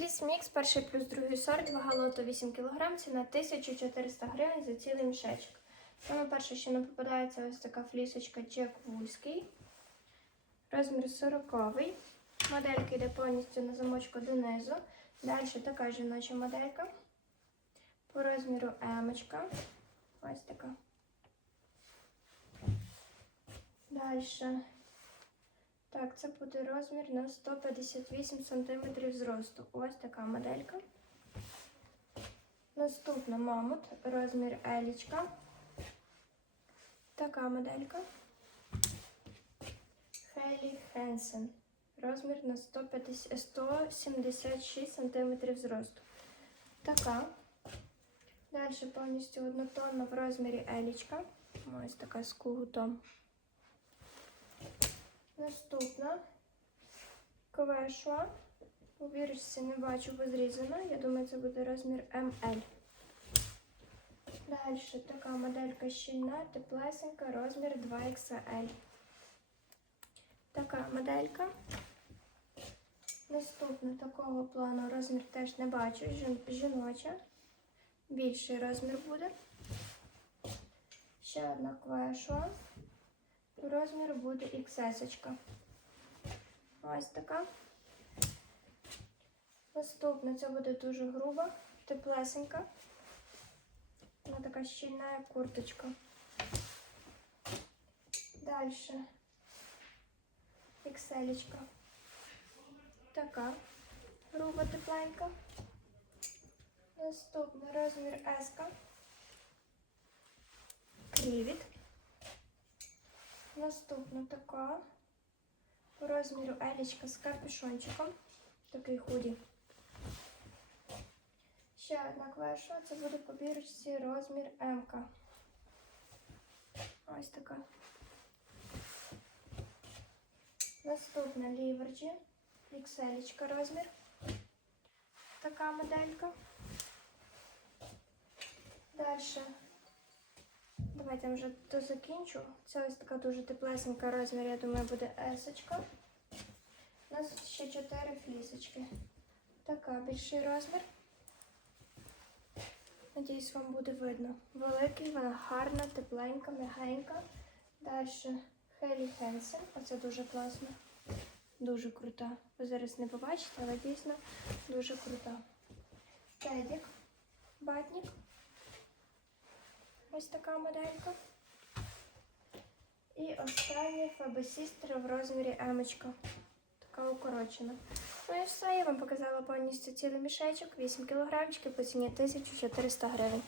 Фліс Мікс, перший плюс другий сорт, вага лоту 8 кг, ціна 1400 гривень за цілий мішечок. Саме перше, що нам попадається, ось така флісочка Джек Вузький. Розмір 40 Моделька йде повністю на замочку донизу. Далі така жіноча моделька. По розміру емочка. Ось така. Далі. Так, це буде розмір на 158 см зросту. Ось така моделька. Наступна мамут, розмір елічка. Така моделька. Хейлі Хенсен. Розмір на 150, 176 см зросту. Така. Далі повністю однотонна в розмірі елічка. Ось така з кугутом. Наступна ковешуа. У віршці не бачу, бо. Я думаю, це буде розмір МЛ. Далі така моделька щільна, теплесенька, розмір 2XL. Така моделька. Наступна такого плану розмір теж не бачу. Жіноча. Більший розмір буде. Ще одна квешуа. Розмір буде XS. Ось така. Наступна це буде дуже груба, теплесенька. Вона така щільна курточка. Далі. XL. Така. Груба тепленька. Наступний розмір S. Крівіт. Наступна така розміру елічка з капюшончиком. Такий худі. Ще одна квеша. Це буде по бірочці розмір М. Ось така. Наступна ліверджі. XL розмір. Така моделька. Далі. Давайте я вже дозакінчу. Це ось така дуже теплесенька розмір, я думаю, буде есочка. У нас ще чотири флісочки. Така більший розмір. Надіюсь, вам буде видно. Великий, вона гарна, тепленька, м'ягенька. Далі Хелі Хенсен. Оце дуже класно. Дуже крута. Ви зараз не побачите, але дійсно дуже крута. Тедік, батнік. Ось така моделька. І остання фабесістри в розмірі емочка. Така укорочена. Ну і все, я вам показала повністю цілий мішечок, 8 кілограмчиків по ціні 1400 гривень.